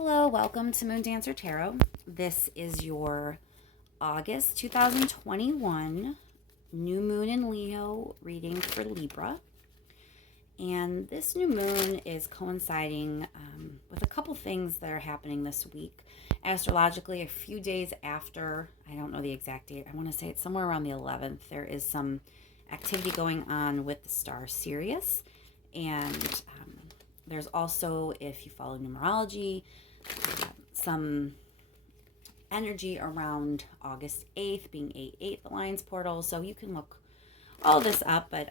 Hello, welcome to Moon Dancer Tarot. This is your August 2021 new moon in Leo reading for Libra. And this new moon is coinciding with a couple things that are happening this week. Astrologically, a few days after, I don't know the exact date, I want to say it's somewhere around the 11th, there is some activity going on with the star Sirius. And there's also, if you follow numerology, some energy around August 8th being 8/8, the Lions portal. So you can look all this up, but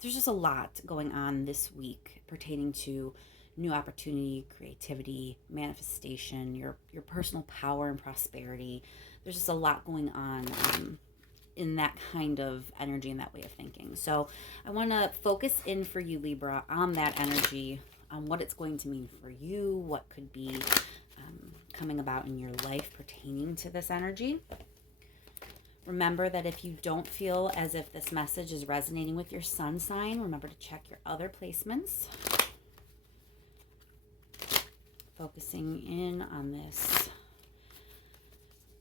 there's just a lot going on this week pertaining to new opportunity, creativity, manifestation, your personal power and prosperity. There's just a lot going on in that kind of energy and that way of thinking. So I want to focus in for you, Libra, on that energy, on what it's going to mean for you, what could be coming about in your life pertaining to this energy. Remember that if you don't feel as if this message is resonating with your sun sign, remember to check your other placements. Focusing in on this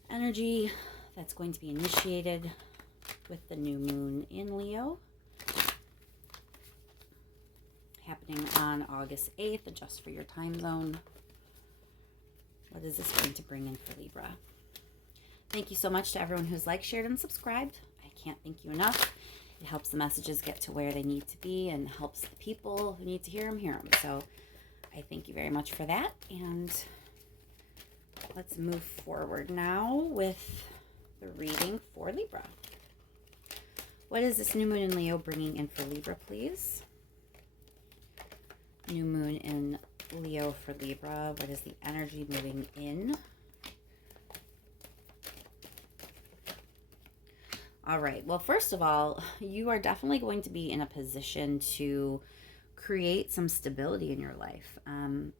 energy that's going to be initiated with the new moon in Leo, happening on August 8th. Adjust for your time zone. What is this going to bring in for Libra? Thank you so much to everyone who's liked, shared, and subscribed. I can't thank you enough. It helps the messages get to where they need to be and helps the people who need to hear them. So I thank you very much for that. And let's move forward now with the reading for Libra. What is this new moon in Leo bringing in for Libra, please? New moon in Leo for Libra. What is the energy moving in? All right. Well, first of all, you are definitely going to be in a position to create some stability in your life.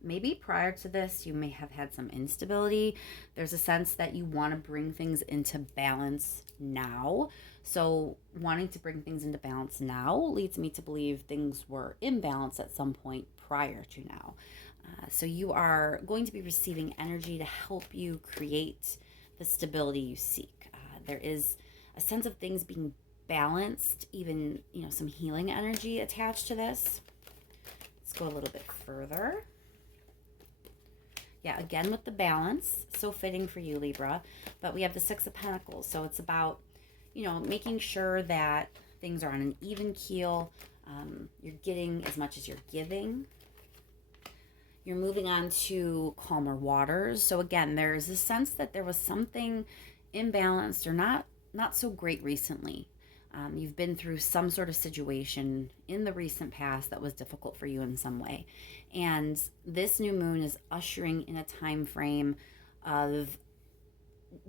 Maybe prior to this, you may have had some instability. There's a sense that you want to bring things into balance now. So wanting to bring things into balance now leads me to believe things were in balance at some point prior to now. So you are going to be receiving energy to help you create the stability you seek. There is a sense of things being balanced, even, some healing energy attached to this. Let's go a little bit further. Yeah, again with the balance, so fitting for you, Libra. But we have the Six of Pentacles, so it's about, making sure that things are on an even keel. You're getting as much as you're giving. You're moving on to calmer waters. So again, there's a sense that there was something imbalanced or not so great recently. You've been through some sort of situation in the recent past that was difficult for you in some way. And this new moon is ushering in a time frame of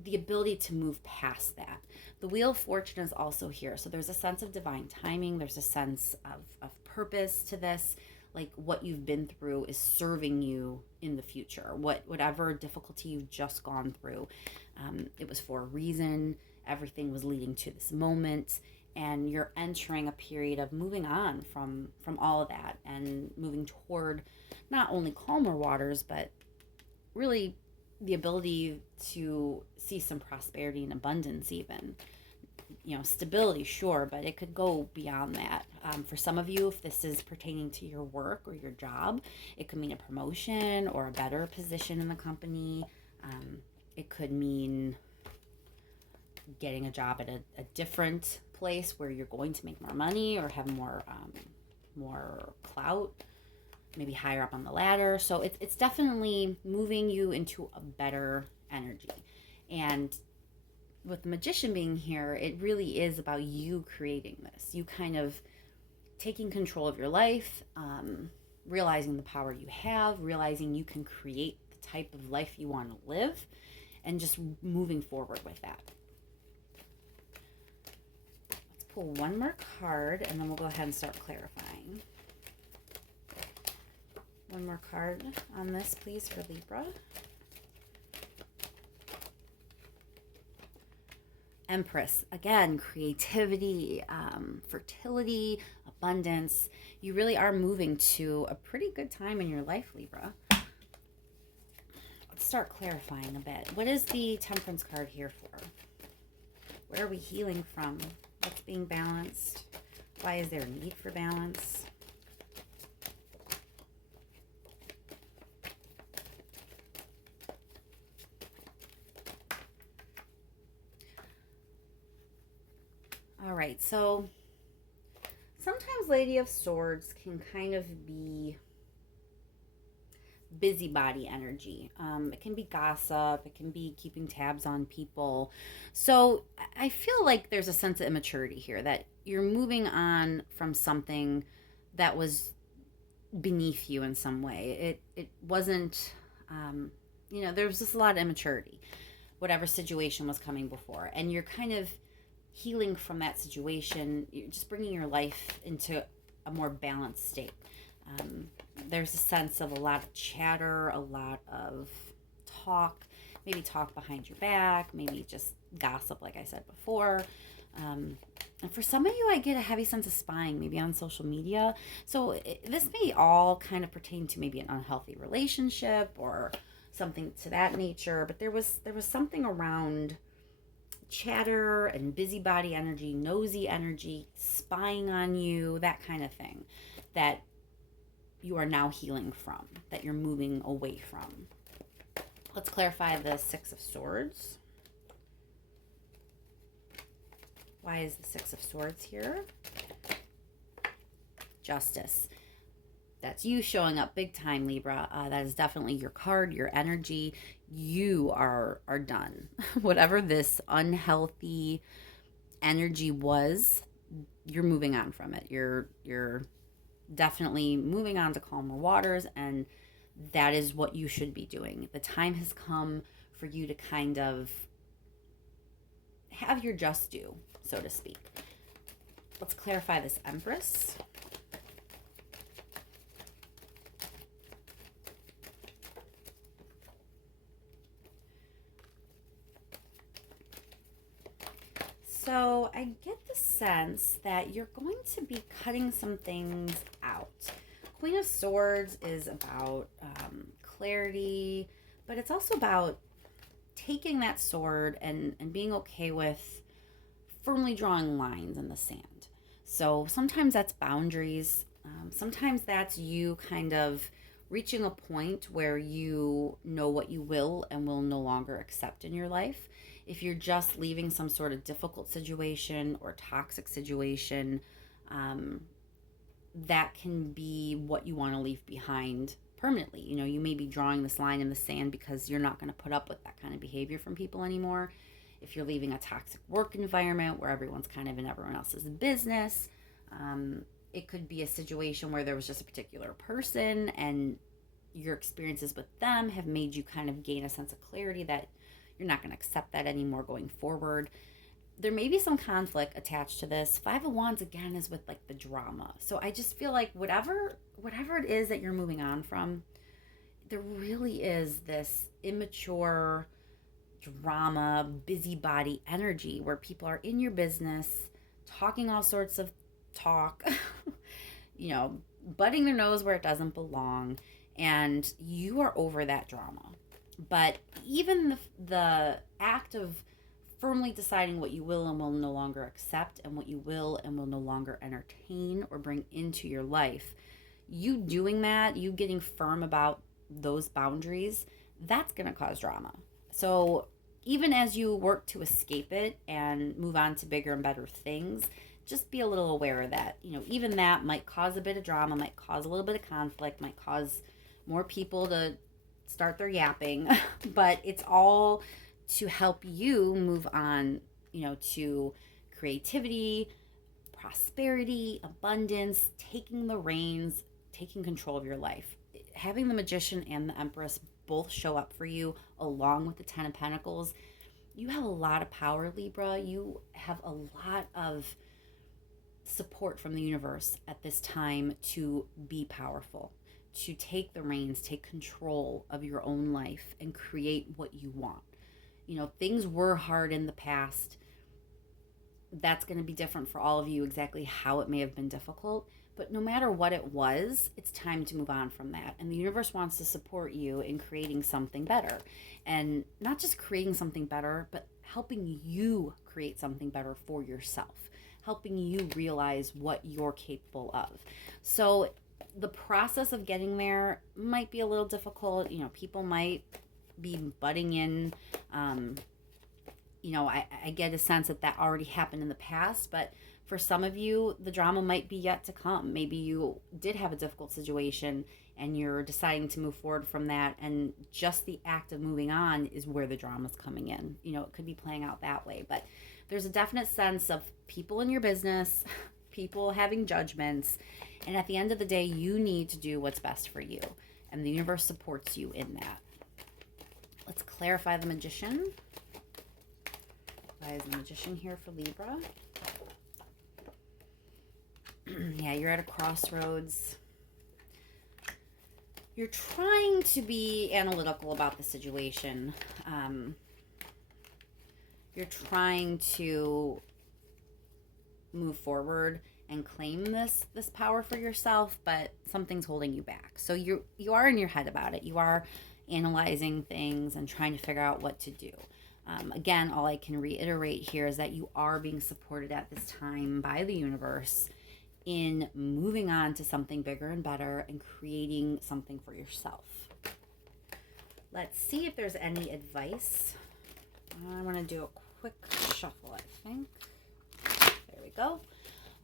the ability to move past that. The Wheel of Fortune is also here. So there's a sense of divine timing. There's a sense of purpose to this. Like what you've been through is serving you in the future. Whatever difficulty you've just gone through, it was for a reason. Everything was leading to this moment, and you're entering a period of moving on from all of that and moving toward not only calmer waters, but really the ability to see some prosperity and abundance even. Stability, sure, but it could go beyond that. For some of you, if this is pertaining to your work or your job, it could mean a promotion or a better position in the company. It could mean getting a job at a different place where you're going to make more money or have more clout, maybe higher up on the ladder. So it's definitely moving you into a better energy. And with the Magician being here, it really is about you creating this. You kind of taking control of your life, realizing the power you have, realizing you can create the type of life you want to live, and just moving forward with that. Let's pull one more card, and then we'll go ahead and start clarifying. One more card on this, please, for Libra. Empress, again, creativity, fertility, abundance. You really are moving to a pretty good time in your life, Libra. start clarifying a bit. What is the Temperance card here for? What are we healing from? What's being balanced? Why is there a need for balance? All right, so sometimes Lady of Swords can kind of be busybody energy. It can be gossip. It can be keeping tabs on people. So I feel like there's a sense of immaturity here, that you're moving on from something that was beneath you in some way. It wasn't, there was just a lot of immaturity, whatever situation was coming before. And you're kind of healing from that situation. You're just bringing your life into a more balanced state. There's a sense of a lot of chatter, a lot of talk, maybe talk behind your back, maybe just gossip, like I said before. And for some of you, I get a heavy sense of spying, maybe on social media. So this may all kind of pertain to maybe an unhealthy relationship or something to that nature. But there was something around chatter and busybody energy, nosy energy, spying on you, that kind of thing, that you are now healing from, that you're moving away from. Let's clarify the Six of Swords. Why is the Six of Swords here? Justice. That's you showing up big time, Libra. That is definitely your card, your energy. You are done. Whatever this unhealthy energy was, you're moving on from it. You're definitely moving on to calmer waters, and that is what you should be doing. The time has come for you to kind of have your just due, so to speak. Let's clarify this Empress. So I get the sense that you're going to be cutting some things out. Queen of Swords is about clarity, but it's also about taking that sword and being okay with firmly drawing lines in the sand. So sometimes that's boundaries. Sometimes that's you kind of reaching a point where you know what you will and will no longer accept in your life. If you're just leaving some sort of difficult situation or toxic situation, that can be what you want to leave behind permanently. You may be drawing this line in the sand because you're not going to put up with that kind of behavior from people anymore. If you're leaving a toxic work environment where everyone's kind of in everyone else's business, it could be a situation where there was just a particular person and your experiences with them have made you kind of gain a sense of clarity that you're not going to accept that anymore going forward. There may be some conflict attached to this. Five of Wands, again, is with like the drama. So I just feel like whatever it is that you're moving on from, there really is this immature drama, busybody energy where people are in your business, talking all sorts of talk, butting their nose where it doesn't belong, and you are over that drama. But even the act of firmly deciding what you will and will no longer accept and what you will and will no longer entertain or bring into your life, you doing that, you getting firm about those boundaries, that's going to cause drama. So even as you work to escape it and move on to bigger and better things, just be a little aware of that. Even that might cause a bit of drama, might cause a little bit of conflict, might cause more people to start their yapping, but it's all to help you move on, to creativity, prosperity, abundance, taking the reins, taking control of your life. Having the Magician and the Empress both show up for you along with the Ten of Pentacles. You have a lot of power, Libra. You have a lot of support from the universe at this time to be powerful, to take the reins, take control of your own life and create what you want. Things were hard in the past. That's going to be different for all of you, exactly how it may have been difficult, But no matter what it was, it's time to move on from that. And the universe wants to support you in creating something better. And not just creating something better, but helping you create something better for yourself, helping you realize what you're capable of. So the process of getting there might be a little difficult. People might be butting in. I get a sense that already happened in the past, but for some of you, the drama might be yet to come. Maybe you did have a difficult situation and you're deciding to move forward from that, and just the act of moving on is where the drama's coming in. It could be playing out that way, but there's a definite sense of people in your business, people having judgments, and at the end of the day, you need to do what's best for you, and the universe supports you in that. Let's clarify the Magician. Why is the Magician here for Libra? Yeah, you're at a crossroads. You're trying to be analytical about the situation. You're trying to move forward and claim this power for yourself, but something's holding you back. So you are in your head about it. You are analyzing things and trying to figure out what to do. Again, all I can reiterate here is that you are being supported at this time by the universe in moving on to something bigger and better and creating something for yourself. Let's see if there's any advice. I want to do a quick shuffle, I think. There we go.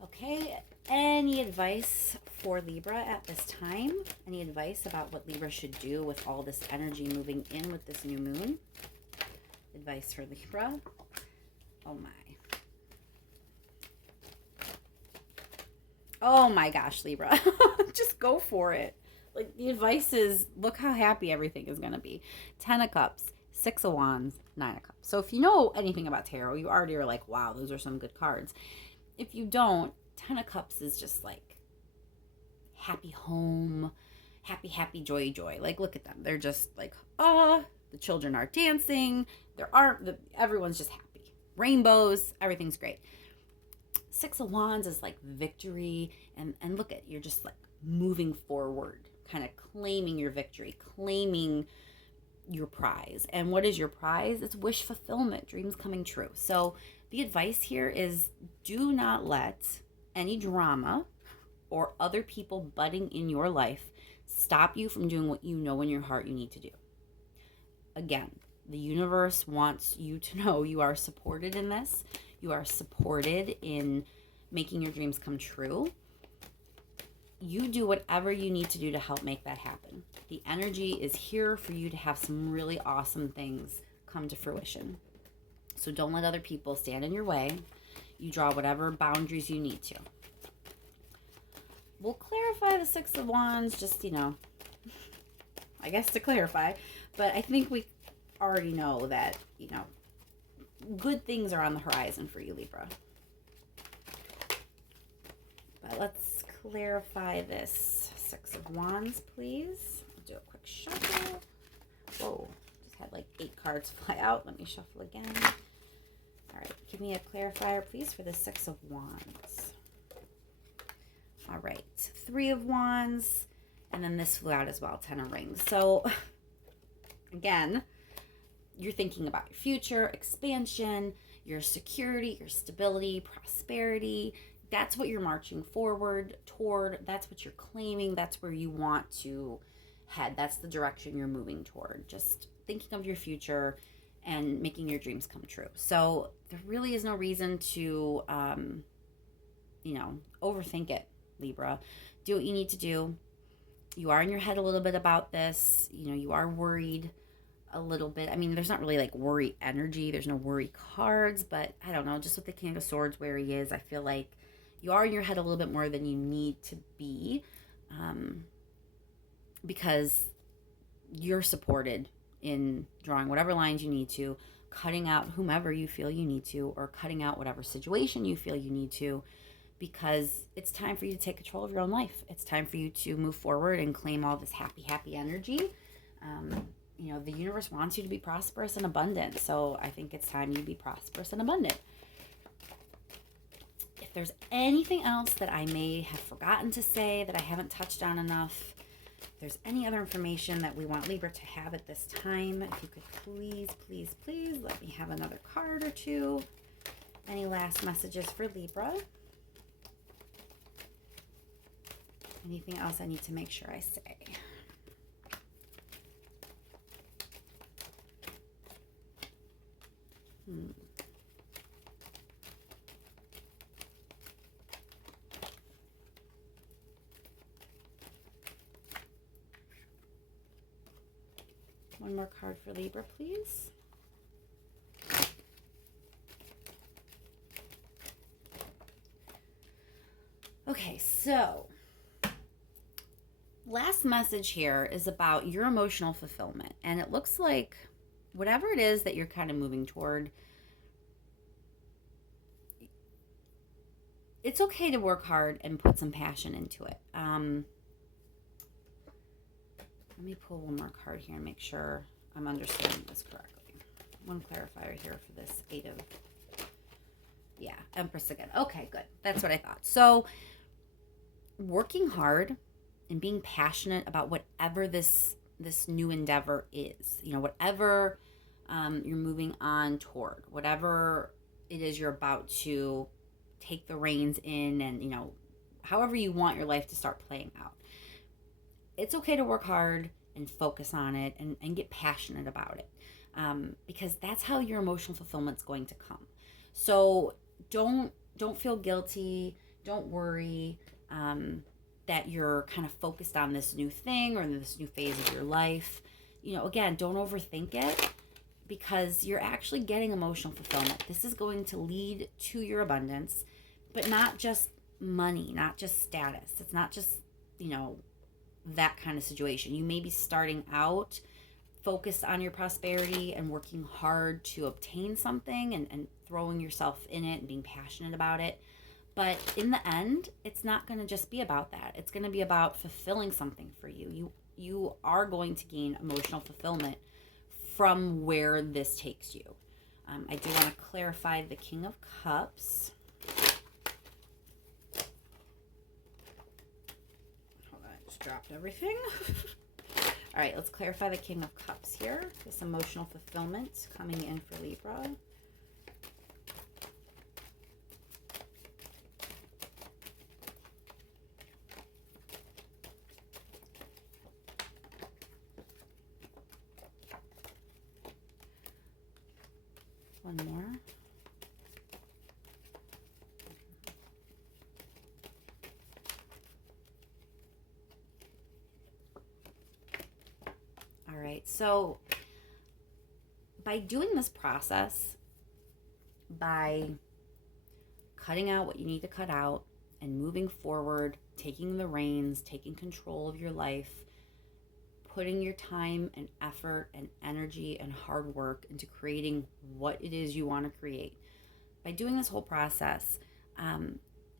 Okay, any advice for Libra at this time? Any advice about what Libra should do with all this energy moving in with this new moon? Advice for Libra? Oh my. Oh my gosh, Libra. Just go for it. Like, the advice is, look how happy everything is going to be. 10 of Cups, 6 of Wands, 9 of Cups. So if you know anything about tarot, you already are like, wow, those are some good cards. If you don't, 10 of Cups is just like happy home, happy, joy. Like, look at them. They're just like, the children are dancing. Everyone's just happy. Rainbows, everything's great. 6 of Wands is like victory, and look at, you're just like moving forward, kind of claiming your victory, claiming your prize. And what is your prize? It's wish fulfillment, dreams coming true. So the advice here is, do not let any drama or other people butting in your life stop you from doing what you know in your heart you need to do. Again, the universe wants you to know you are supported in this. You are supported in making your dreams come true. You do whatever you need to do to help make that happen. The energy is here for you to have some really awesome things come to fruition. So don't let other people stand in your way. You draw whatever boundaries you need to. We'll clarify the 6 of Wands, just, I guess to clarify. But I think we already know that, good things are on the horizon for you, Libra. But let's clarify this 6 of Wands, please. I'll do a quick shuffle. Whoa, just had like 8 cards fly out. Let me shuffle again. All right, give me a clarifier, please, for the 6 of Wands. All right, 3 of Wands, and then this flew out as well, 10 of Rings. So, again, you're thinking about your future, expansion, your security, your stability, prosperity. That's what you're marching forward toward. That's what you're claiming. That's where you want to head. That's the direction you're moving toward. Just thinking of your future and making your dreams come true. So there really is no reason to, overthink it, Libra. Do what you need to do. You are in your head a little bit about this. You are worried a little bit. I mean, there's not really like worry energy. There's no worry cards, but I don't know, just with the King of Swords where he is, I feel like you are in your head a little bit more than you need to be, because you're supported in drawing whatever lines you need to, cutting out whomever you feel you need to, or cutting out whatever situation you feel you need to, because it's time for you to take control of your own life. It's time for you to move forward and claim all this happy energy. The universe wants you to be prosperous and abundant. So I think it's time you be prosperous and abundant. If if there's anything else that I may have forgotten to say that I haven't touched on enough, if there's any other information that we want Libra to have at this time, if you could please, please, please let me have another card or two. Any last messages for Libra? Anything else I need to make sure I say? One more card for Libra, please. Okay, so last message here is about your emotional fulfillment. And it looks like whatever it is that you're kind of moving toward, it's okay to work hard and put some passion into it. Let me pull one more card here and make sure I'm understanding this correctly. One clarifier here for this Empress again. Okay, good. That's what I thought. So working hard and being passionate about whatever this new endeavor is, whatever you're moving on toward, whatever it is you're about to take the reins in, and however you want your life to start playing out. It's okay to work hard and focus on it and get passionate about it, because that's how your emotional fulfillment's going to come. So don't feel guilty. Don't worry that you're kind of focused on this new thing or this new phase of your life. Again, don't overthink it, because you're actually getting emotional fulfillment. This is going to lead to your abundance, but not just money, not just status. It's not just, that kind of situation. You may be starting out focused on your prosperity and working hard to obtain something and throwing yourself in it and being passionate about it. But in the end, it's not going to just be about that. It's going to be about fulfilling something for you. You are going to gain emotional fulfillment from where this takes you. I do want to clarify the King of Cups. Dropped everything. All right, let's clarify the King of Cups here. This emotional fulfillment coming in for Libra. One more. So by doing this process, by cutting out what you need to cut out and moving forward, taking the reins, taking control of your life, putting your time and effort and energy and hard work into creating what it is you want to create, by doing this whole process,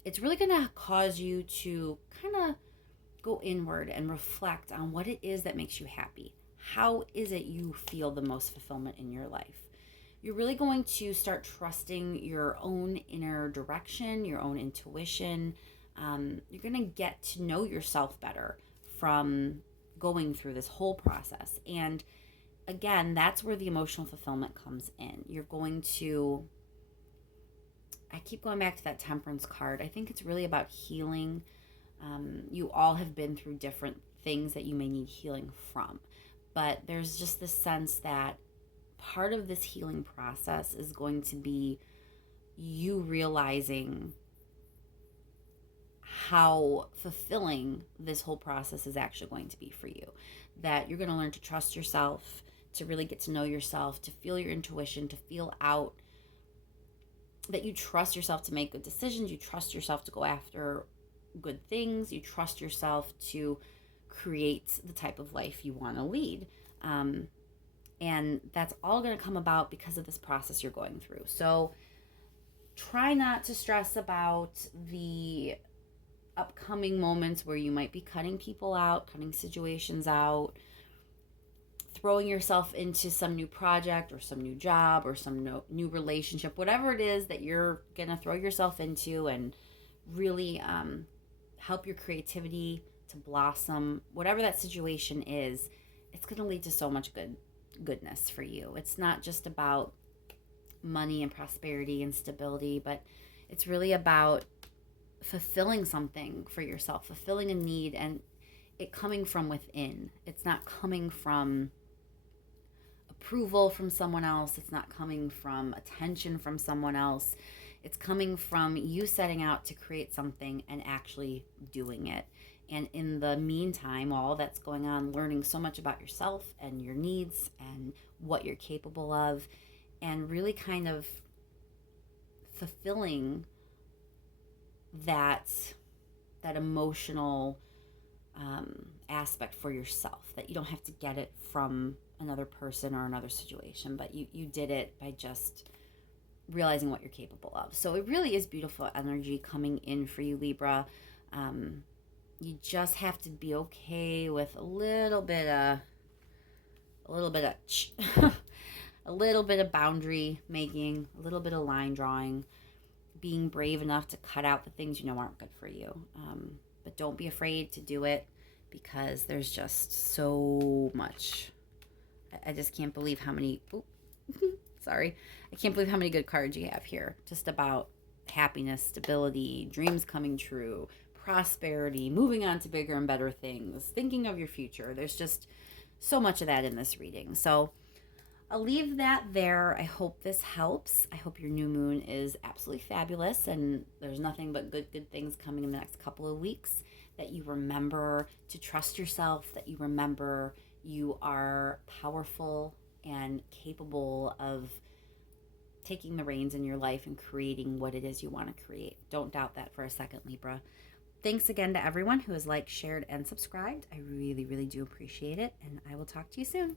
it's really going to cause you to kind of go inward and reflect on what it is that makes you happy. How is it you feel the most fulfillment in your life? You're really going to start trusting your own inner direction, your own intuition. You're going to get to know yourself better from going through this whole process. And again, that's where the emotional fulfillment comes in. You're going to, I keep going back to that Temperance card. I think it's really about healing. You all have been through different things that you may need healing from. But there's just this sense that part of this healing process is going to be you realizing how fulfilling this whole process is actually going to be for you. That you're going to learn to trust yourself, to really get to know yourself, to feel your intuition, to feel out that you trust yourself to make good decisions, you trust yourself to go after good things, you trust yourself to create the type of life you want to lead. And that's all going to come about because of this process you're going through. So try not to stress about the upcoming moments where you might be cutting people out, cutting situations out. throwing yourself into some new project or some new job or some new relationship, whatever it is that you're going to throw yourself into and really help your creativity to blossom, whatever that situation is, it's going to lead to so much goodness for you. It's not just about money and prosperity and stability, but it's really about fulfilling something for yourself, fulfilling a need, and it coming from within. It's not coming from approval from someone else. It's not coming from attention from someone else. It's coming from you setting out to create something and actually doing it. And in the meantime, all that's going on, learning so much about yourself and your needs and what you're capable of, and really kind of fulfilling that emotional aspect for yourself, that you don't have to get it from another person or another situation, but you did it by just realizing what you're capable of. So it really is beautiful energy coming in for you, Libra. You just have to be okay with a little bit of a little bit of boundary making, a little bit of line drawing, being brave enough to cut out the things you know aren't good for you. But don't be afraid to do it, because there's just so much. I just can't believe how many, sorry. I can't believe how many good cards you have here. Just about happiness, stability, dreams coming true, prosperity, moving on to bigger and better things, thinking of your future. There's just so much of that in this reading. So I'll leave that there. I hope this helps. I hope your new moon is absolutely fabulous and there's nothing but good things coming in the next couple of weeks, that you remember to trust yourself, that you remember you are powerful and capable of taking the reins in your life and creating what it is you want to create. Don't doubt that for a second, Libra. Thanks again to everyone who has liked, shared, and subscribed. I really, really do appreciate it, and I will talk to you soon.